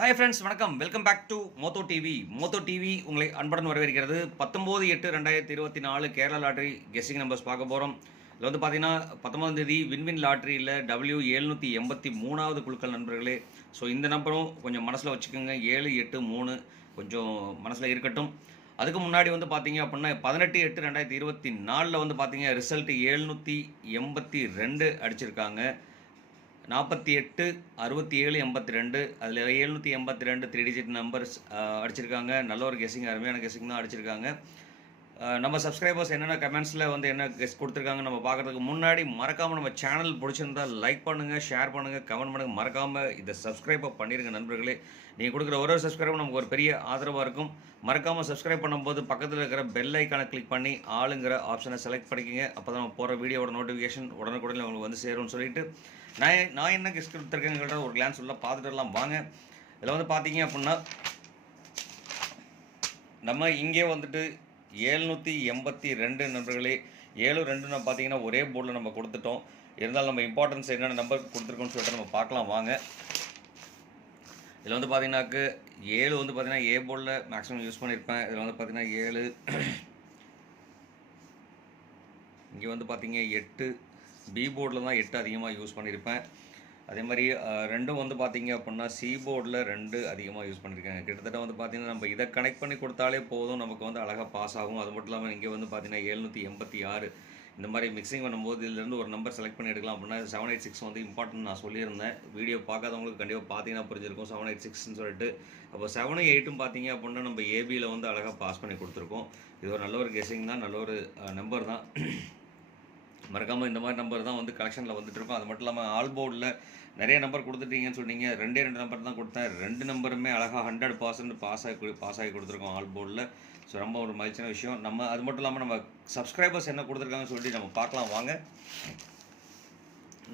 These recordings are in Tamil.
ஹாய் ஃப்ரெண்ட்ஸ் வணக்கம். Welcome back to Motho TV Motho TV உங்களை அன்புடன் வரவேற்கிறது. பத்தொம்போது எட்டு ரெண்டாயிரத்தி இருபத்தி நாலு கேரளா லாட்ரி கெஸ்ஸிங் நம்பர்ஸ் பார்க்க போகிறோம் இதில் வந்து பார்த்தீங்கன்னா பத்தொம்பதாம் தேதி வின்வின் லாட்ரியில் டபிள்யூ எழுநூற்றி எண்பத்தி மூணாவது குழுக்கள் நண்பர்களே. ஸோ இந்த நம்பரும் கொஞ்சம் மனசில் வச்சுக்கோங்க. ஏழு எட்டு மூணு கொஞ்சம் மனசில் இருக்கட்டும். அதுக்கு முன்னாடி வந்து பார்த்தீங்க அப்படின்னா பதினெட்டு எட்டு ரெண்டாயிரத்தி இருபத்தி நாலில் வந்து பார்த்தீங்க ரிசல்ட் எழுநூற்றி எண்பத்தி ரெண்டு அடிச்சிருக்காங்க. நாற்பத்தி எட்டு அறுபத்தி ஏழு எண்பத்தி ரெண்டு அதில் எழுநூற்றி எண்பத்தி ரெண்டு த்ரீ டிஜிட் நம்பர்ஸ் அடிச்சிருக்காங்க. நல்ல ஒரு கெஸிங் அருமையான கெஸிங் தான் அடிச்சிருக்காங்க. நம்ம சப்ஸ்கிரைபர்ஸ் என்னென்ன கமெண்ட்ஸில் வந்து என்ன கெஸ்ட் கொடுத்துருக்காங்க நம்ம பார்க்குறதுக்கு முன்னாடி மறக்காமல் நம்ம சேனல் பிடிச்சிருந்தா லைக் பண்ணுங்கள் ஷேர் பண்ணுங்கள் கமெண்ட் பண்ணுங்கள் மறக்காமல் இதை சப்ஸ்கிரைப் பண்ணிடுங்க நண்பர்களே. நீங்கள் கொடுக்குற ஒரு ஒரு சப்ஸ்கிரைபும் நமக்கு ஒரு பெரிய ஆதரவாக இருக்கும். மறக்காமல் சப்ஸ்கிரைப் பண்ணும்போது பக்கத்தில் இருக்கிற பெல் ஐக்கானை கிளிக் பண்ணி ஆளுங்கிற ஆப்ஷனை செலக்ட் பண்ணிக்கங்க. அப்போ தான் நம்ம போகிற வீடியோட நோட்டிஃபிகேஷன் உடனுக்குடனே உங்களுக்கு வந்து சேரும்னு சொல்லிட்டு நான் நான் என்ன கெஸ்ட் கொடுத்துருக்கேங்கிறத ஒரு கிளான்ஸ் உள்ள பார்த்துட்டு வரலாம். வாங்க. இதில் வந்து பார்த்தீங்க அப்படின்னா நம்ம இங்கே வந்துட்டு ஏழ்நூற்றி எண்பத்தி ரெண்டு நண்பர்களே ஏழு ரெண்டு நம்ம பார்த்தீங்கன்னா ஒரே போர்டில் நம்ம கொடுத்துட்டோம். இருந்தாலும் நம்ம இம்பார்ட்டன்ஸ் என்னென்ன நம்பர் கொடுத்துருக்கோம்னு சொல்லிட்டு நம்ம பார்க்கலாம் வாங்க. இதில் வந்து பார்த்தீங்கன்னாக்கு ஏழு வந்து பார்த்தீங்கன்னா ஏ போர்டில் மேக்ஸிமம் யூஸ் பண்ணியிருப்பேன் இதில் வந்து பார்த்தீங்கன்னா ஏழு இங்கே வந்து பார்த்தீங்க எட்டு பி போர்டில் தான் எட்டு அதிகமாக யூஸ் பண்ணியிருப்பேன் அதே மாதிரி ரெண்டும் வந்து பார்த்தீங்க அப்படின்னா சீபோர்டில் ரெண்டு அதிகமாக யூஸ் பண்ணியிருக்காங்க கிட்டத்தட்ட வந்து பார்த்தீங்கன்னா நம்ம இதை கனெக்ட் பண்ணி கொடுத்தாலே போதும் நமக்கு வந்து அழகாக பாஸ் ஆகும். அது மட்டும் இல்லாமல் இங்கே வந்து பார்த்தீங்கன்னா எழுநூற்றி எண்பத்தி ஆறு. இந்த மாதிரி மிக்சிங் பண்ணும்போது இதுலேருந்து ஒரு நம்பர் செலக்ட் பண்ணி எடுக்கலாம் அப்படின்னா செவன் எயிட் சிக்ஸ் வந்து இம்பார்ட்டன்ட் நான் சொல்லியிருந்தேன். வீடியோ பார்க்காதவங்களுக்கு கண்டிப்பாக பார்த்தீங்கன்னா புரிஞ்சிருக்கும். செவன் எயிட் சிக்ஸ்னு சொல்லிட்டு. அப்போ செவனும் எயிட்டும் பார்த்தீங்க அப்படின்னா நம்ம ஏபியில் வந்து அழகாக பாஸ் பண்ணி கொடுத்துருக்கோம். இது ஒரு நல்ல ஒரு கெஸிங் தான் நல்ல ஒரு நம்பர் தான். மறக்காமல் இந்த மாதிரி நம்பர் தான் வந்து கலெக்ஷனில் வந்துட்டு அது மட்டும் இல்லாமல் ஆல்போர்டில் நிறைய நம்பர் கொடுத்துட்டீங்கன்னு சொன்னீங்க. ரெண்டே ரெண்டு நம்பர் தான் கொடுத்தேன். ரெண்டு நம்பருமே அழகாக ஹண்ட்ரட் பர்சன்ட் பாஸ் ஆகி பாஸ் ஆகி கொடுத்துருக்கோம் ஆல்போர்டில் ஸோ ரொம்ப ஒரு மகிழ்ச்சியான விஷயம். நம்ம அது மட்டும் இல்லாமல் நம்ம சப்ஸ்கிரைபர்ஸ் என்ன கொடுத்துருக்காங்கன்னு சொல்லி நம்ம பார்க்கலாம் வாங்க.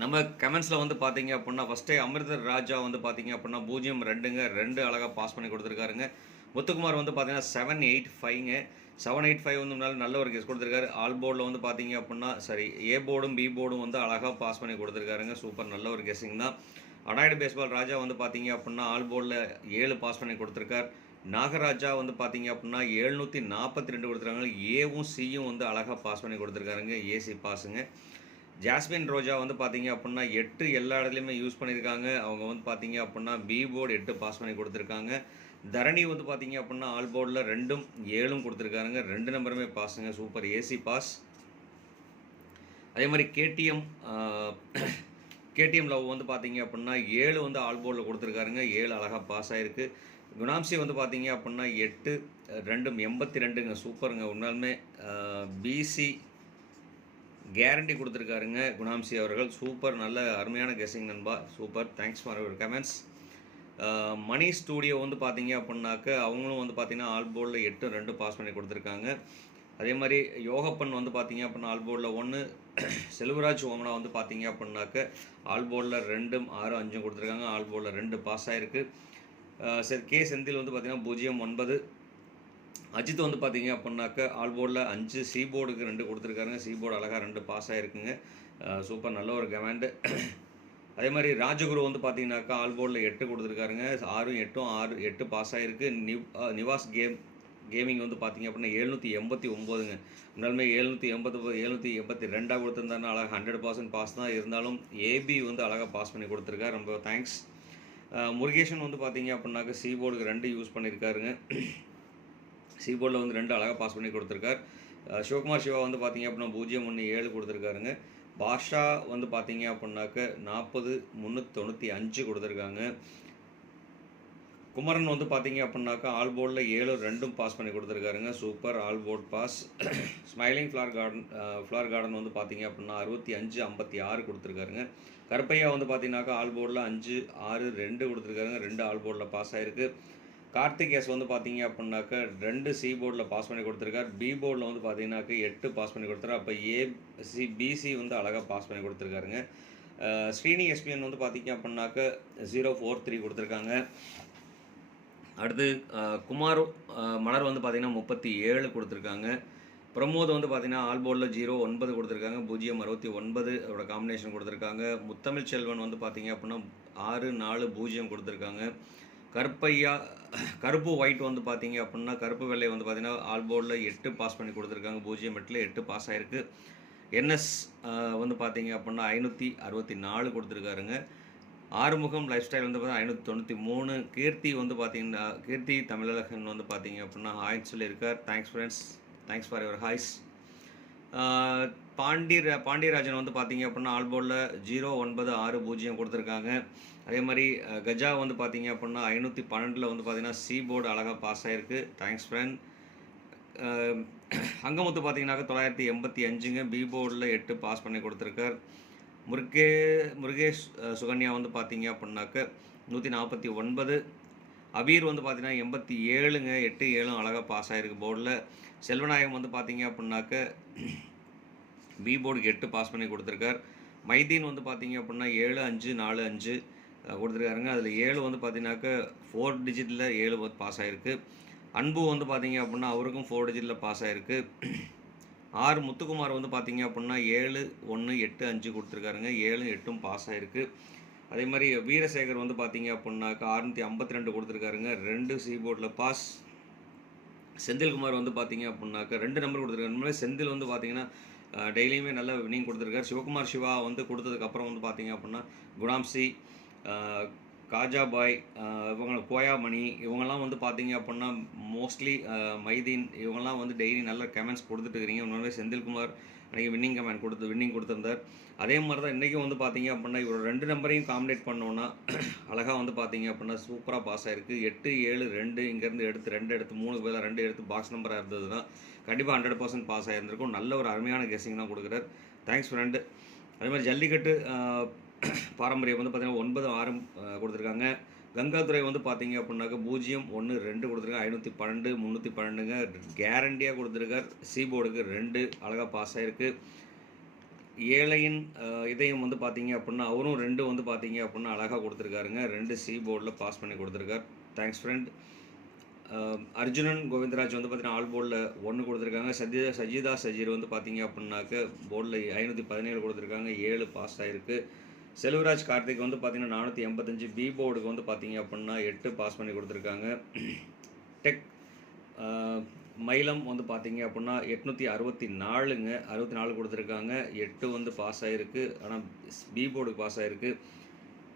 நம்ம கமெண்ட்ஸில் வந்து பார்த்தீங்க அப்படின்னா ஃபஸ்ட்டே அமிர்தர் ராஜா வந்து பார்த்தீங்க அப்படின்னா பூஜ்ஜியம் ரெண்டுங்க ரெண்டு அழகாக பாஸ் பண்ணி கொடுத்துருக்காருங்க. முத்துக்குமார் வந்து பார்த்தீங்கன்னா செவன் எயிட் ஃபைவ்ங்க செவன் எயிட் ஃபைவ் வந்து முன்னால் நல்ல ஒரு கெஸ் கொடுத்துருக்காரு. ஆல் போர்டில் வந்து பார்த்தீங்க அப்படின்னா சரி ஏ போர்டும் பி போர்டும் வந்து அழகாக பாஸ் பண்ணி கொடுத்துருக்காருங்க. சூப்பர் நல்ல ஒரு கெஸ்ஸிங் தான். அடாய்டு பேஸ்பால் ராஜா வந்து பார்த்தீங்க அப்படின்னா ஆல் போர்டில் ஏழு பாஸ் பண்ணி கொடுத்துருக்கார். நாகராஜா வந்து பார்த்தீங்க அப்படின்னா எழுநூற்றி நாற்பத்தி ரெண்டு கொடுத்துருக்காங்க. ஏவும் சியும் வந்து அழகாக பாஸ் பண்ணி கொடுத்துருக்காருங்க. ஏசி பாஸுங்க ஜாஸ்மின் ரோஜா வந்து பார்த்தீங்க அப்படின்னா எட்டு எல்லா இடத்துலையுமே யூஸ் பண்ணியிருக்காங்க அவங்க வந்து பார்த்தீங்க அப்படின்னா பி போர்டு எட்டு பாஸ் பண்ணி கொடுத்துருக்காங்க. தரணி வந்து பார்த்தீங்க அப்படின்னா ஆல் போர்டில் ரெண்டும் ஏழும் கொடுத்துருக்காருங்க. ரெண்டு நம்பருமே பாஸுங்க. சூப்பர். AC pass. அதே மாதிரி கேடிஎம் கேடிஎம் லவ் வந்து பார்த்தீங்க அப்படின்னா ஏழு வந்து ஆல் போர்டில் கொடுத்துருக்காருங்க. ஏழு அழகாக பாஸ் ஆகிருக்கு குணாம்சி வந்து பார்த்தீங்க அப்படின்னா எட்டு ரெண்டும் எண்பத்தி ரெண்டுங்க சூப்பருங்க. உண்மையாலுமே பிசி கேரண்டி கொடுத்துருக்காருங்க குணாம்சி அவர்கள். சூப்பர். நல்ல அருமையான கெஸிங் நண்பா. Super. Thanks for your comments Mani studio வந்து பார்த்தீங்க அப்படின்னாக்க அவங்களும் வந்து பார்த்தீங்கன்னா ஆல் போர்டில் எட்டு ரெண்டு பாஸ் பண்ணி கொடுத்துருக்காங்க. அதே மாதிரி யோகப்பன் வந்து பார்த்தீங்க அப்படின்னா ஆல் போர்டில் ஒன்று செல்வராஜ் ஓமனா வந்து பார்த்தீங்க அப்படின்னாக்க ஆல் போர்டில் ரெண்டும் ஆறு அஞ்சும் கொடுத்துருக்காங்க. ஆல் போர்டில் ரெண்டு பாஸ் ஆகிருக்கு சரி கே செந்தில் வந்து பார்த்தீங்கன்னா பூஜ்ஜியம் ஒன்பது. அஜித் வந்து பார்த்தீங்க அப்படின்னாக்க ஆல் போர்டில் அஞ்சு சி போர்டுக்கு ரெண்டு கொடுத்துருக்காருங்க. சி போர்டு அழகாக ரெண்டு பாஸ் ஆகிருக்குங்க சூப்பர் நல்ல ஒரு கமாண்டு. அதே மாதிரி ராஜகுரு வந்து பார்த்தீங்கன்னாக்கா ஆல் போர்டில் எட்டு கொடுத்துருக்காருங்க. ஆறும் எட்டும் ஆறு எட்டு பாஸ் ஆகிருக்கு நிவ் நிவாஸ் கேம் கேமிங் வந்து பார்த்தீங்க அப்படின்னா எழுநூற்றி எண்பத்தி ஒம்போதுங்க உண்மையுமே எழுநூற்றி எண்பத்தி எழுநூற்றி எண்பத்தி ரெண்டாக கொடுத்துருந்தாருன்னா அழகாக ஹண்ட்ரட் பர்சன்ட் பாஸ் தான் இருந்தாலும் ஏபி வந்து அழகாக பாஸ் பண்ணி கொடுத்துருக்காரு. ரொம்ப தேங்க்ஸ் முருகேஷன் வந்து பார்த்தீங்க அப்படின்னாக்க சி போர்டுக்கு ரெண்டு யூஸ் பண்ணியிருக்காருங்க சி போர்டில் வந்து ரெண்டு அழகாக பாஸ் பண்ணி கொடுத்துருக்கார். சிவகுமார் சிவா வந்து பார்த்தீங்க அப்படின்னா பூஜ்ஜியம் ஒன்று ஏழு கொடுத்துருக்காருங்க. பாஷா வந்து பார்த்தீங்க அப்படின்னாக்க நாற்பது முந்நூற்றி தொண்ணூற்றி அஞ்சு கொடுத்துருக்காங்க. குமரன் வந்து பார்த்தீங்க அப்படின்னாக்கா ஆல் போர்டில் ஏழு ரெண்டும் பாஸ் பண்ணி கொடுத்துருக்காருங்க. Super all board pass. Smiling flower garden flower garden வந்து பார்த்தீங்க அப்படின்னா அறுபத்தி அஞ்சு ஐம்பத்தி ஆறு கொடுத்துருக்காருங்க. கருப்பையா வந்து பார்த்தீங்கன்னாக்கா ஆல் போர்டில் அஞ்சு ஆறு ரெண்டு கொடுத்துருக்காருங்க. ரெண்டு ஆல் போர்டில் பாஸ் ஆயிருக்கு கார்த்திகேஸ் வந்து பார்த்தீங்க அப்படின்னாக்க ரெண்டு சி போர்டில் பாஸ் பண்ணி கொடுத்துருக்காரு. பி போர்டில் வந்து பார்த்தீங்கன்னாக்க எட்டு பாஸ் பண்ணி கொடுத்துரு அப்போ ஏ சி பிசி வந்து அழகாக பாஸ் பண்ணி கொடுத்துருக்காருங்க. ஸ்ரீனி எஸ்பிஎன் வந்து பார்த்தீங்க அப்படின்னாக்க ஜீரோ ஃபோர் த்ரீ கொடுத்துருக்காங்க. அடுத்து குமார் மலர் வந்து பார்த்தீங்கன்னா முப்பத்தி ஏழு கொடுத்துருக்காங்க. பிரமோத் வந்து பார்த்தீங்கன்னா ஆல் போர்டில் ஜீரோ ஒன்பது கொடுத்துருக்காங்க. பூஜ்ஜியம் அறுபத்தி ஒன்பது அதோட காம்பினேஷன் கொடுத்துருக்காங்க. முத்தமிழ் செல்வன் வந்து பார்த்தீங்க அப்படின்னா ஆறு நாலு பூஜ்ஜியம் கொடுத்துருக்காங்க. கருப்பையா கருப்பு ஒயிட் வந்து பார்த்தீங்க அப்படின்னா கருப்பு வெள்ளை வந்து பார்த்தீங்கன்னா ஆல் போர்டில் எட்டு பாஸ் பண்ணி கொடுத்துருக்காங்க. பூஜ்ஜியம் எட்டில் எட்டு பாஸ் ஆகிருக்கு என்எஸ் வந்து பார்த்தீங்க அப்படின்னா ஐநூற்றி அறுபத்தி நாலு கொடுத்துருக்காருங்க. ஆறுமுகம் லைஃப் ஸ்டைல் வந்து பார்த்தீங்கன்னா ஐநூற்றி தொண்ணூற்றி மூணு. கீர்த்தி வந்து பார்த்தீங்கன்னா கீர்த்தி தமிழகன் வந்து பார்த்தீங்க அப்படின்னா ஹாய்ன்னு சொல்லியிருக்கார் thanks friends thanks for your hi's Pandi Pandiyarajan வந்து பார்த்தீங்க அப்படின்னா ஆல்போர்டில் ஜீரோ ஒன்பது ஆறு பூஜ்ஜியம் கொடுத்துருக்காங்க. அதே மாதிரி கஜா வந்து பார்த்தீங்க அப்படின்னா ஐநூற்றி பன்னெண்டில் வந்து பார்த்தீங்கன்னா சி போர்டு அழகாக பாஸ் ஆகிருக்கு தேங்க்ஸ் ஃப்ரெண்ட் அங்கமுத்து பார்த்தீங்கன்னாக்க தொள்ளாயிரத்தி எண்பத்தி அஞ்சுங்க. பி போர்டில் எட்டு பாஸ் பண்ணி கொடுத்துருக்கார். முருகே முருகேஷ் சுகன்யா வந்து பார்த்தீங்க அப்படின்னாக்க நூற்றி நாற்பத்தி ஒன்பது. அபீர் வந்து பார்த்தீங்கன்னா எண்பத்தி ஏழுங்க. எட்டு ஏழும் அழகாக பாஸ் ஆகிருக்கு போர்டில். செல்வநாயகம் வந்து பார்த்தீங்க அப்படின்னாக்க பி போர்டுக்கு எட்டு பாஸ் பண்ணி கொடுத்துருக்கார். மைதீன் வந்து பார்த்தீங்க அப்படின்னா ஏழு அஞ்சு நாலு அஞ்சு கொடுத்துருக்காருங்க. அதில் ஏழு வந்து பார்த்தீங்கன்னாக்க ஃபோர் டிஜிட்டில் ஏழு வந்து பாஸ் ஆகிருக்கு அன்பு வந்து பார்த்தீங்க அப்படின்னா அவருக்கும் ஃபோர் டிஜிட்டில் பாஸ் ஆகிருக்கு ஆர் முத்துக்குமார் வந்து பார்த்தீங்க அப்படின்னா ஏழு ஒன்று எட்டு அஞ்சு கொடுத்துருக்காருங்க. ஏழு எட்டும் பாஸ் ஆகிருக்கு அதே மாதிரி வீரசேகர் வந்து பார்த்தீங்க அப்படின்னாக்கா அறுநூற்றி ஐம்பத்தி ரெண்டு கொடுத்துருக்காருங்க. ரெண்டு சி போர்டில் பாஸ் செந்தில்குமார் வந்து பார்த்தீங்க அப்படின்னாக்கா ரெண்டு நம்பர் கொடுத்துருக்காரு. செந்தில் வந்து பார்த்தீங்கன்னா டெய்லியுமே நல்ல வினிங் கொடுத்துருக்காரு. சிவகுமார் சிவா வந்து கொடுத்ததுக்கப்புறம் வந்து பார்த்தீங்க அப்படின்னா குணாம்சி காஜாபாய் காஜா பாய் இவங்க கோயாமணி இவங்கெல்லாம் வந்து பார்த்தீங்க அப்படின்னா மோஸ்ட்லி மைதீன் இவங்கெல்லாம் வந்து டெய்லி நல்ல கமெண்ட்ஸ் கொடுத்துட்டு இருக்கிறீங்க உண்மையிலே செந்தில்குமார் அன்றைக்கி வின்னிங் கமெண்ட் கொடுத்து வின்னிங் கொடுத்துருந்தார். அதே மாதிரி தான் இன்றைக்கும் வந்து பார்த்தீங்க அப்படின்னா இவர் ரெண்டு நம்பரையும் காம்படேட் பண்ணோன்னா அழகாக வந்து பார்த்தீங்க அப்படின்னா சூப்பராக பாஸ் ஆயிருக்கு. எட்டு ஏழு ரெண்டு இங்கேருந்து எடுத்து ரெண்டு எடுத்து மூணு பேர் ரெண்டு எடுத்து பாக்ஸ் நம்பராக இருந்ததுன்னா கண்டிப்பாக ஹண்ட்ரட் பர்சன்ட் பாஸ் ஆகியிருந்திருக்கும் நல்ல ஒரு அருமையான கெஸிங் தான் கொடுக்குறாரு. தேங்க்ஸ் ஃப்ரெண்டு அதே மாதிரி ஜல்லிக்கட்டு பாரம்பரியம் வந்து பார்த்தீங்கன்னா ஒன்பது ஆறு கொடுத்துருக்காங்க. கங்காதுரை வந்து பார்த்தீங்க அப்படின்னாக்க பூஜ்ஜியம் ஒன்று ரெண்டு கொடுத்துருக்காங்க. ஐநூற்றி பன்னெண்டு முந்நூற்றி பன்னெண்டுங்க. கேரண்டியாக கொடுத்துருக்கார். சீபோர்டுக்கு ரெண்டு அழகாக பாஸ் ஆகிருக்கு ஏழையின் இதயம் வந்து பார்த்தீங்க அப்படின்னா அவரும் ரெண்டு வந்து பார்த்தீங்க அப்படின்னா அழகாக கொடுத்துருக்காருங்க. ரெண்டு சி போர்டில் பாஸ் பண்ணி கொடுத்துருக்கார். தேங்க்ஸ் ஃப்ரெண்ட் அர்ஜுனன் கோவிந்தராஜ் வந்து பார்த்தீங்கன்னா ஆல் போர்டில் ஒன்று கொடுத்துருக்காங்க. சஜிதா சஜிதா சஜீர் வந்து பார்த்தீங்க அப்படின்னாக்க போர்டில் ஐநூற்றி பதினேழு கொடுத்துருக்காங்க. ஏழு பாஸ் ஆகிருக்கு செல்வராஜ் கார்த்திக் வந்து பார்த்தீங்கன்னா நானூற்றி எண்பத்தஞ்சு. பி போர்டுக்கு வந்து பார்த்தீங்க அப்படின்னா எட்டு பாஸ் பண்ணி கொடுத்துருக்காங்க. டெக் மயிலம் வந்து பார்த்தீங்க அப்படின்னா எட்நூற்றி அறுபத்தி நாலுங்க. அறுபத்தி நாலு கொடுத்துருக்காங்க. எட்டு வந்து பாஸ் ஆகிருக்கு ஆனால் பி போர்டுக்கு பாஸ் ஆகிருக்கு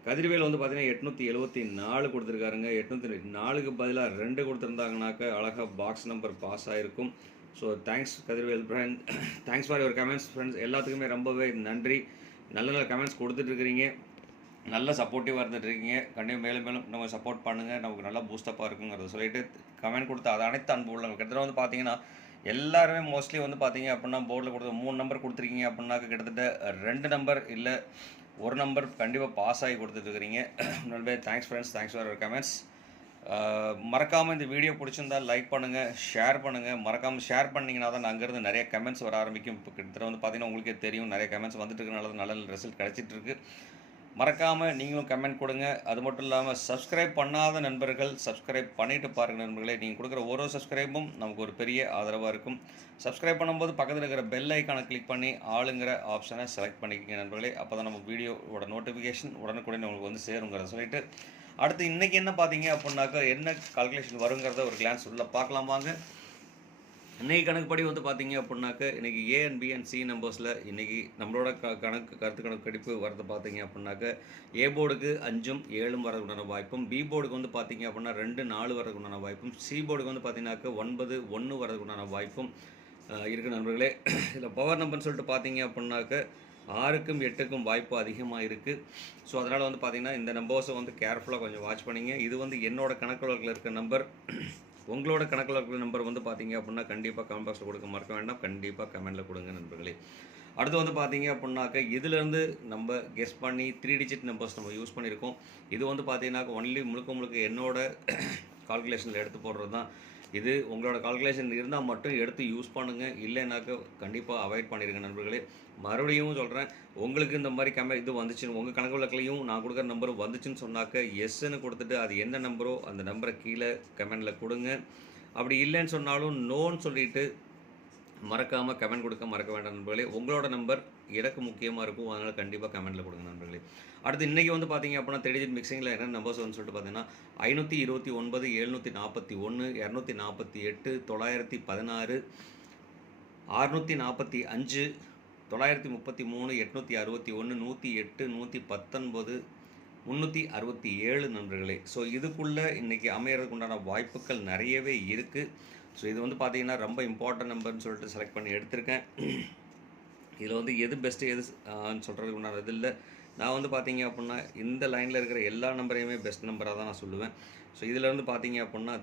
கதிர்வேல் வந்து பார்த்தீங்கன்னா எட்நூற்றி எழுபத்தி நாலு கொடுத்துருக்காருங்க. எட்நூற்றி நாலுக்கு பதிலாக ரெண்டு கொடுத்துருந்தாங்கனாக்க அழகாக பாக்ஸ் நம்பர் பாஸ் ஆகிருக்கும் so thanks Kathirvel friend thanks for your comments friends எல்லாத்துக்குமே ரொம்பவே நன்றி. நல்ல நல்ல கமெண்ட்ஸ் கொடுத்துட்ருக்கிறீங்க. நல்ல சப்போர்ட்டிவாக இருந்துட்டுருக்கீங்க கண்டிப்பாக மேலும் மேலும் நம்ம சப்போர்ட் பண்ணுங்கள் நமக்கு நல்லா பூஸ்டப்பாக இருக்குங்கிறத சொல்லிட்டு கமெண்ட் கொடுத்த அது அனைத்து அன்பு உள்ளவங்க கிட்டத்தட்ட வந்து பார்த்தீங்கன்னா எல்லாருமே மோஸ்ட்லி வந்து பார்த்தீங்க அப்படின்னா போர்டில் கொடுத்து மூணு நம்பர் கொடுத்துருக்கீங்க அப்படின்னாக்க கிட்டத்தட்ட ரெண்டு நம்பர் இல்லை ஒரு நம்பர் கண்டிப்பாக பாஸ் ஆகி கொடுத்துட்ருக்கிறீங்க உண்மையிலே thanks friends thanks for comments மறக்காமல் இந்த வீடியோ பிடிச்சிருந்தா லைக் பண்ணுங்கள் ஷேர் பண்ணுங்கள் மறக்காமல் ஷேர் பண்ணிங்கன்னா தான் அங்கேருந்து நிறைய கமெண்ட்ஸ் வர ஆரம்பிக்கும். இப்போ கிட்டத்தட்ட வந்து பார்த்தீங்கன்னா உங்களுக்கே தெரியும் நிறைய கமெண்ட்ஸ் வந்துட்டு இருக்கிறனால தான் நல்ல ரிசல்ட் கிடச்சிட்டுருக்கு மறக்காமல் நீங்களும் கமெண்ட் கொடுங்க. அது மட்டும் இல்லாமல் சப்ஸ்கிரைப் பண்ணாத நண்பர்கள் சப்ஸ்கிரைப் பண்ணிவிட்டு பாருங்கள் நண்பர்களே. நீங்கள் கொடுக்குற ஒரு ஒரு சப்ஸ்கிரைபும் நமக்கு ஒரு பெரிய ஆதரவாக இருக்கும். சப்ஸ்கிரைப் பண்ணும்போது பக்கத்தில் இருக்கிற பெல் ஐக்கானை கிளிக் பண்ணி ஆளுங்கிற ஆப்ஷனை செலக்ட் பண்ணிக்கங்க நண்பர்களே. அப்போ தான் நம்ம வீடியோவோட நோட்டிஃபிகேஷன் உடனுக்குடன் உங்களுக்கு வந்து சேருங்கிறத சொல்லிட்டு அடுத்து இன்றைக்கி என்ன பார்த்தீங்க அப்படின்னாக்கா என்ன கால்குலேஷன் வருங்கிறத ஒரு கிளான்ஸ் உள்ளே பார்க்கலாம் வாங்க. இன்றைக்கி கணக்குப்படி வந்து பார்த்தீங்க அப்படின்னாக்க இன்றைக்கி A and B and C நம்பர்ஸில் இன்றைக்கி நம்மளோட க கணக்கு கருத்து கணக்கு கடிப்பு வரது பார்த்தீங்க அப்படின்னாக்க ஏ போர்டுக்கு அஞ்சும் ஏழும் வரதுக்குண்டான வாய்ப்பும் பி போர்டுக்கு வந்து பார்த்தீங்க அப்படின்னா ரெண்டு நாலு வரதுக்குண்டான வாய்ப்பும் சி போர்டுக்கு வந்து பார்த்தீங்கன்னாக்க ஒன்பது ஒன்று வரதுக்குண்டான வாய்ப்பும் இருக்குது நண்பர்களே. இதில் பவர் நம்பர்னு சொல்லிட்டு பார்த்தீங்க அப்படின்னாக்க ஆறுக்கும் எட்டுக்கும் வாய்ப்பு அதிகமாக இருக்குது ஸோ அதனால் வந்து பார்த்திங்கன்னா இந்த நம்பர்ஸை வந்து கேர்ஃபுல்லாக கொஞ்சம் வாட்ச் பண்ணிங்க. இது வந்து என்னோடய கணக்குலகில் இருக்க நம்பர் உங்களோட கணக்கில் இருக்கிற நம்பர் வந்து பார்த்தீங்க அப்படின்னா கண்டிப்பாக கமெண்ட் பாக்ஸில் கொடுக்க மறக்க வேண்டாம். கண்டிப்பாக கமெண்ட்டில் கொடுங்க நண்பர்களே. அடுத்து வந்து பார்த்தீங்க அப்படின்னாக்க இதுலேருந்து நம்ம கெஸ் பண்ணி த்ரீ டிஜிட் நம்பர்ஸ் நம்ம யூஸ் பண்ணியிருக்கோம். இது வந்து பார்த்தீங்கன்னாக்க ஒன்லி முழுக்க முழுக்க என்னோட கால்குலேஷனில் எடுத்து போடுறது தான் இது உங்களோட கால்குலேஷன் இருந்தால் மட்டும் எடுத்து யூஸ் பண்ணுங்கள் இல்லைனாக்க கண்டிப்பாக அவாய்ட் பண்ணிடுங்க நண்பர்களே. மறுபடியும் சொல்கிறேன் உங்களுக்கு இந்த மாதிரி கமெ இது வந்துச்சுன்னு உங்கள் கணக்கு வழக்கிலையும் நான் கொடுக்குற நம்பர் வந்துச்சுன்னு சொன்னாக்க எஸ்ன்னு கொடுத்துட்டு அது என்ன நம்பரோ அந்த நம்பரை கீழே கமெண்டில் கொடுங்க. அப்படி இல்லைன்னு சொன்னாலும் நோன்னு சொல்லிட்டு மறக்காமல் கமெண்ட் கொடுக்க மறக்க வேண்டாம் நண்பர்களே. உங்களோட நம்பர் எனக்கு முக்கியமாக இருக்கும். அதனால் கண்டிப்பாக கமெண்ட்டில் கொடுங்க நண்பர்களே. அடுத்து இன்றைக்கி வந்து பார்த்தீங்க அப்படின்னா த்ரீ டிஜிட் மிக்சிங்கில் என்ன நம்பர்ஸ் வந்து சொல்லிட்டு பார்த்தீங்கன்னா ஐநூற்றி இருபத்தி ஒன்பது எழுநூற்றி நாற்பத்தி ஒன்று இரநூத்தி நாற்பத்தி எட்டு தொள்ளாயிரத்தி பதினாறு அறுநூற்றி நாற்பத்தி அஞ்சு தொள்ளாயிரத்தி முப்பத்தி மூணு எட்நூற்றி அறுபத்தி ஒன்று நூற்றி எட்டு நூற்றி பத்தொன்பது முந்நூற்றி அறுபத்தி ஏழு நண்பர்களே. ஸோ இதுக்குள்ளே இன்றைக்கி அமையறதுக்கு உண்டான வாய்ப்புகள் நிறையவே இருக்குது ஸோ இது வந்து பார்த்தீங்கன்னா ரொம்ப இம்பார்ட்டன்ட் நம்பர்னு சொல்லிட்டு செலக்ட் பண்ணி எடுத்திருக்கேன். இதில் வந்து எது பெஸ்ட்டு எது சொல்கிறதுக்கு உண்டான இது இல்லை. நான் வந்து பார்த்தீங்க அப்படின்னா இந்த லைனில் இருக்கிற எல்லா நம்பரையுமே பெஸ்ட் நம்பராக தான் நான் சொல்லுவேன். ஸோ இதில் வந்து பார்த்தீங்க அப்படின்னா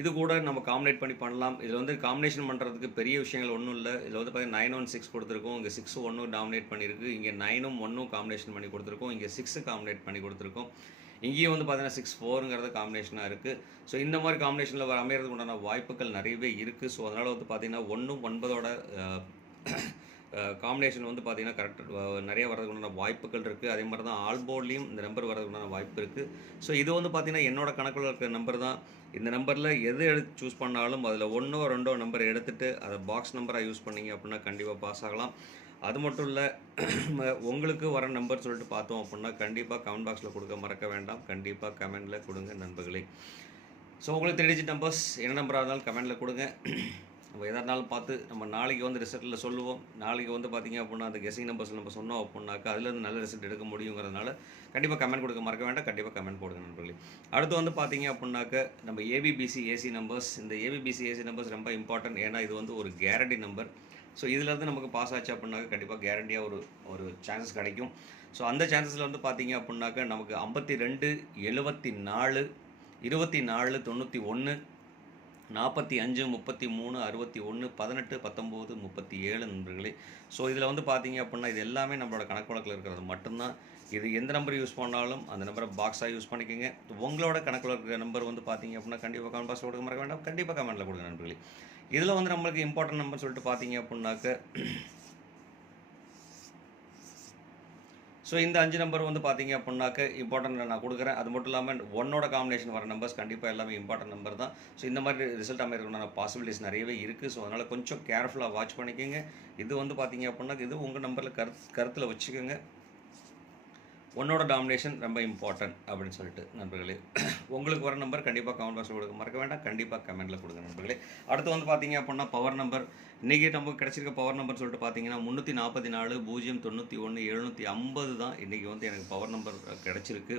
இது கூட நம்ம காம்பினேட் பண்ணி பண்ணலாம். இதில் வந்து காம்பினேஷன் பண்ணுறதுக்கு பெரிய விஷயங்கள் ஒன்றும் இல்லை. இதில் வந்து பார்த்தீங்கன்னா நைன் ஒன் சிக்ஸ் கொடுத்துருக்கோம். இங்கே சிக்ஸ் ஒன்றும் டாமினேட் பண்ணியிருக்கு. இங்கே நைனும் ஒன்றும் காம்பினேஷன் பண்ணி கொடுத்துருக்கோம். இங்கே சிக்ஸு காம்பினேட் பண்ணி கொடுத்துருக்கோம். இங்கேயும் வந்து பார்த்தீங்கன்னா சிக்ஸ் ஃபோருங்கிறது காம்பினேஷனாக இருக்குது ஸோ இந்த மாதிரி காம்பினேஷனில் வர அமையறதுக்கு உண்டான வாய்ப்புகள் நிறையவே இருக்குது ஸோ அதனால் வந்து பார்த்தீங்கன்னா ஒன்றும் ஒன்பதோட காம்பினேஷன் வந்து பார்த்தீங்கன்னா கரெக்ட் நிறைய வரதுக்கு உண்டான வாய்ப்புகள் இருக்குது அதே மாதிரி தான் ஆல்போர்ட்லேயும் இந்த நம்பர் வரதுக்கு உண்டான வாய்ப்பு இருக்குது ஸோ இது வந்து பார்த்தீங்கன்னா என்னோடய கணக்கில் இருக்கிற நம்பர் தான். இந்த நம்பரில் எது எடுத்து சூஸ் பண்ணாலும் அதில் ஒன்றோ ரெண்டோ நம்பர் எடுத்துகிட்டு அதை பாக்ஸ் நம்பராக யூஸ் பண்ணீங்க அப்படின்னா கண்டிப்பாக பாஸ் ஆகலாம். அது மட்டும் இல்லை உங்களுக்கு வர நம்பர் சொல்லிட்டு பார்த்தோம் அப்படின்னா கண்டிப்பாக கமெண்ட் பாக்ஸில் கொடுக்க மறக்க வேண்டாம். கண்டிப்பாக கமெண்டில் கொடுங்க நண்பர்களே. ஸோ உங்களுக்கு தெரிஞ்ச நம்பர்ஸ் என்ன நம்பராக இருந்தாலும் கமெண்டில் கொடுங்க. நம்ம எதாக இருந்தாலும் பார்த்து நம்ம நாளைக்கு வந்து ரிசல்ட்டில் சொல்லுவோம். நாளைக்கு வந்து பார்த்திங்க அப்படின்னா அந்த கெஸிங் நம்பர்ஸ் நம்ம சொன்னோம் அப்படின்னாக்கா அதுலேருந்து நல்ல ரிசல்ட் எடுக்க முடியுங்கிறதுனால கண்டிப்பாக கமெண்ட் கொடுக்க மறக்க வேண்டாம். கண்டிப்பாக கமெண்ட் போடுங்க நண்பர்களே. அடுத்து வந்து பார்த்திங்க அப்படின்னாக்க நம்ம ஏபிபிசி ஏசி நம்பர்ஸ் இந்த ஏபிபிசி ஏசி நம்பர்ஸ் ரொம்ப இம்பார்ட்டன்ட் ஏன்னா இது வந்து ஒரு கேரண்டி நம்பர் ஸோ இதுலேருந்து நமக்கு பாஸ் ஆச்சு அப்படின்னாக்க கண்டிப்பாக கேரண்டியாக ஒரு ஒரு சான்சஸ் கிடைக்கும். ஸோ அந்த சான்சஸில் வந்து பார்த்தீங்க அப்படின்னாக்க நமக்கு ஐம்பத்தி ரெண்டு எழுபத்தி நாலு இருபத்தி நாலு தொண்ணூற்றி ஒன்று நாற்பத்தி அஞ்சு முப்பத்தி மூணு அறுபத்தி ஒன்று பதினெட்டு பத்தொம்போது முப்பத்தி ஏழு நண்பர்களே. ஸோ இதில் வந்து பார்த்தீங்க அப்படின்னா இது எல்லாமே நம்மளோட கணக்கு வழக்கில் இருக்கிறது மட்டும்தான். இது எந்த நம்பர் யூஸ் பண்ணாலும் அந்த நம்பரை பாக்ஸாக யூஸ் பண்ணிக்கோங்க. உங்களோட கணக்கில் இருக்கிற நம்பர் வந்து பார்த்தீங்க அப்படின்னா கண்டிப்பாக கமெண்ட் பாக்ஸ் கொடுக்க மறக்க வேண்டாம். கண்டிப்பாக கமெண்ட்டில் கொடுங்க நண்பர்களே. இதில் வந்து நம்மளுக்கு இம்பார்ட்டன்ட் நம்பர் சொல்லிட்டு பார்த்தீங்க அப்படின்னாக்க ஸோ இந்த அஞ்சு நம்பர் வந்து பார்த்தீங்க அப்படின்னாக்க இம்பார்ட்டன்ட் நான் கொடுக்குறேன். அது மட்டும் இல்லாமல் ஒன்னோட காம்பினேஷன் வர நம்பர்ஸ் கண்டிப்பாக எல்லாமே இம்பார்ட்டன்ட் நம்பர் தான். ஸோ இந்த மாதிரி ரிசல்ட் அமைக்கிறதுக்கான பாசிபிலிட்டிஸ் நிறையவே இருக்குது ஸோ அதனால் கொஞ்சம் கேர்ஃபுல்லாக வாட்ச் பண்ணிக்கோங்க. இது வந்து பார்த்தீங்க அப்படின்னா இது உங்கள் நம்பரில் கருத் கருத்தில் வச்சுக்கோங்க. உன்னோட டாமினேஷன் ரொம்ப இம்பார்ட்டன்ட் அப்படின்னு சொல்லிட்டு நண்பர்களே. உங்களுக்கு வர நம்பர் கண்டிப்பாக கமெண்ட் பாக்ஸில் கொடுக்க மறக்க வேண்டாம். கண்டிப்பாக கமெண்ட்டில் கொடுங்க நண்பர்களே. அடுத்து வந்து பார்த்தீங்க அப்படின்னா பவர் நம்பர் இன்றைக்கி நமக்கு கிடச்சிருக்க பவர் நம்பர் சொல்லிட்டு பார்த்தீங்கன்னா முந்நூற்றி நாற்பத்தி நாலு பூஜ்ஜியம் தொண்ணூற்றி ஒன்று எழுநூற்றி ஐம்பது தான் இன்றைக்கி வந்து எனக்கு பவர் நம்பர் கிடச்சிருக்கு.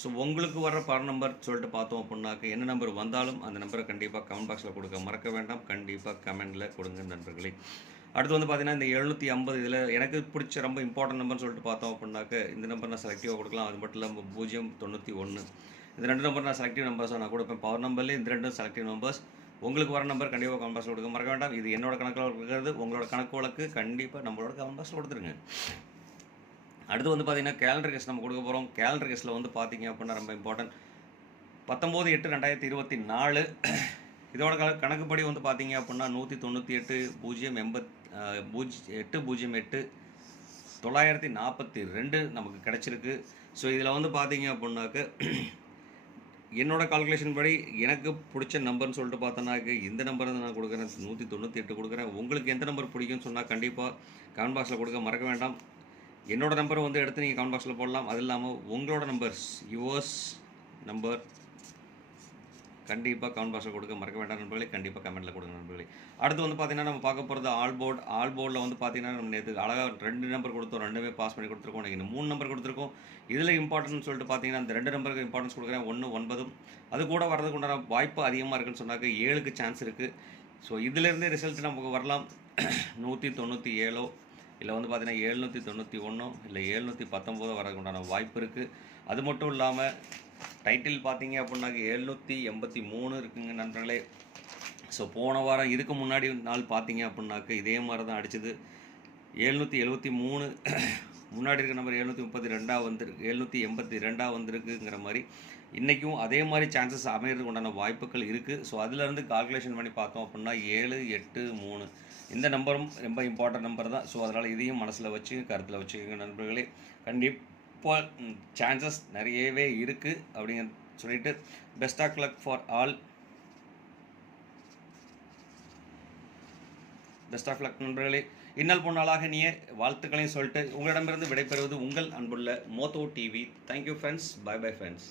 ஸோ உங்களுக்கு வர பவர் நம்பர் சொல்லிட்டு பார்த்தோம் அப்படின்னாக்க என்ன நம்பர் வந்தாலும் அந்த நம்பரை கண்டிப்பாக கமெண்ட் பாக்ஸில் கொடுக்க மறக்க வேண்டாம். கண்டிப்பாக கமெண்டில் கொடுங்க நண்பர்களே. அடுத்து வந்து பார்த்தீங்கன்னா இந்த எழுநூற்றி ஐம்பது இதில் எனக்கு பிடிச்ச ரொம்ப இம்பார்ட்டன்ட் நம்பர்னு சொல்லிட்டு பார்த்தோம் அப்படின்னாக்க இந்த நம்பர் நான் செலக்டிவாக கொடுக்கலாம். அது மட்டும் இல்லாமல் பூஜ்ஜியம் தொண்ணூற்றி ஒன்று இந்த ரெண்டு நம்பர் நான் செலக்டிவ் நம்பர்ஸாக நான் கொடுப்பேன். பவர் நம்பர்லேயே இந்த ரெண்டும் செலக்டிவ் நம்பர்ஸ் உங்களுக்கு வர நம்பர் கண்டிப்பாக கமெண்ட் கொடுக்க மறக்க வேண்டாம். இது என்னோட கணக்கில் இருக்கிறது. உங்களோட கணக்கு வழக்கு கண்டிப்பாக நம்மளோட கமெண்ட் கொடுத்துருங்க. அடுத்து வந்து பார்த்தீங்கன்னா கேலண்டர் கெஸ்ட் நம்ம கொடுக்க போகிறோம் கேலண்டர் கெஸ்ட்டில் வந்து பார்த்தீங்க அப்படின்னா ரொம்ப இம்பார்ட்டன்ட் பத்தொம்போது எட்டு ரெண்டாயிரத்தி இருபத்தி நாலு. இதோட கணக்குப்படி வந்து பார்த்தீங்க அப்படின்னா நூற்றி தொண்ணூற்றி எட்டு பூஜ்ஜியம் எண்பத் பூஜ் எட்டு பூஜ்ஜியம் எட்டு தொள்ளாயிரத்தி நாற்பத்தி ரெண்டு நமக்கு கிடச்சிருக்கு. ஸோ இதில் வந்து பார்த்தீங்க அப்படின்னாக்க என்னோடய கால்குலேஷன் படி எனக்கு பிடிச்ச நம்பர்னு சொல்லிட்டு பார்த்தோன்னாக்க இந்த நம்பர் தான் நான் கொடுக்குறேன். நூற்றி தொண்ணூற்றி எட்டு கொடுக்குறேன். உங்களுக்கு எந்த நம்பர் பிடிக்கும்னு சொன்னால் கண்டிப்பாக கமெண்ட் பாக்ஸில் கொடுக்க மறக்க வேண்டாம். என்னோடய நம்பரை வந்து எடுத்து நீங்கள் கமெண்ட் பாக்ஸில் போடலாம். அது இல்லாமல் உங்களோட நம்பர்ஸ் யுவர்ஸ் நம்பர் கண்டிப்பாக கமெண்ட் பாக்ஸில் கொடுக்க மறக்க வேண்டாம் நண்பர்களே. கண்டிப்பாக கமெண்ட்டில் கொடுங்க நண்பர்களே. அடுத்து வந்து பார்த்தீங்கன்னா நம்ம பார்க்க போகிறது ஆல் போர்டு ஆல் போர்டில் வந்து பார்த்தீங்கன்னா நம்ம நேற்று அழகாக ரெண்டு நம்பர் கொடுத்தோம். ரெண்டுமே பாஸ் பண்ணி கொடுத்துருக்கோம். இன்றைக்கி மூணு நம்பர் கொடுத்துருக்கோம். இதில் இம்பார்ட்டன்ஸ் சொல்லிட்டு பார்த்தீங்கன்னா அந்த ரெண்டு நம்பருக்கு இம்பார்ட்டன்ஸ் கொடுக்குறேன். ஒன்று ஒன்பதும். அது கூட வரதுக்கு உண்டான வாய்ப்பு அதிகமாக இருக்குன்னு சொன்னாக்க ஏழுக்கு சான்ஸ் இருக்குது ஸோ இதிலேருந்தே ரிசல்ட் நமக்கு வரலாம். நூற்றி தொண்ணூற்றி ஏழோ இல்லை வந்து பார்த்தீங்கன்னா எழுநூற்றி தொண்ணூற்றி ஒன்று இல்லை எழுநூற்றி பத்தொம்போது வரதுக்கு உண்டான வாய்ப்பு இருக்குது அது மட்டும் இல்லாமல் டைட்டில் பார்த்தீங்க அப்படின்னாக்க எழுநூற்றி எண்பத்தி மூணு இருக்குங்க நண்பர்களே. ஸோ போன வாரம் இதுக்கு முன்னாடி நாள் பார்த்தீங்க அப்படின்னாக்க இதே மாதிரி தான் அடிச்சது. எழுநூற்றி எழுபத்தி மூணு முன்னாடி இருக்க நம்பர் எழுநூற்றி முப்பத்தி ரெண்டாக வந்துருக்கு எழுநூற்றி எண்பத்தி ரெண்டாக வந்திருக்குங்கிற மாதிரி. இன்றைக்கும் அதே மாதிரி சான்சஸ் அமைகிறதுக்கு உண்டான வாய்ப்புகள் இருக்குது ஸோ அதிலேருந்து கால்குலேஷன் பண்ணி பார்த்தோம் அப்படின்னா ஏழு எட்டு மூணு. இந்த நம்பரும் ரொம்ப இம்பார்ட்டன்ட் நம்பர் தான். ஸோ அதனால் இதையும் மனசில் வச்சு கருத்தில் வச்சுக்கோங்க நண்பர்களே. கண்டிப்பாக சான்சஸ் நிறையவே இருக்குது அப்படிங்க சொல்லிட்டு best of luck for all best of luck நண்பர்களே. இன்னல் பொன்னாளாக நீ வாழ்த்துக்களையும் சொல்லிட்டு உங்களிடமிருந்து விடைபெறுவது உங்கள் அன்புள்ள மோத்தோ TV thank you friends bye bye friends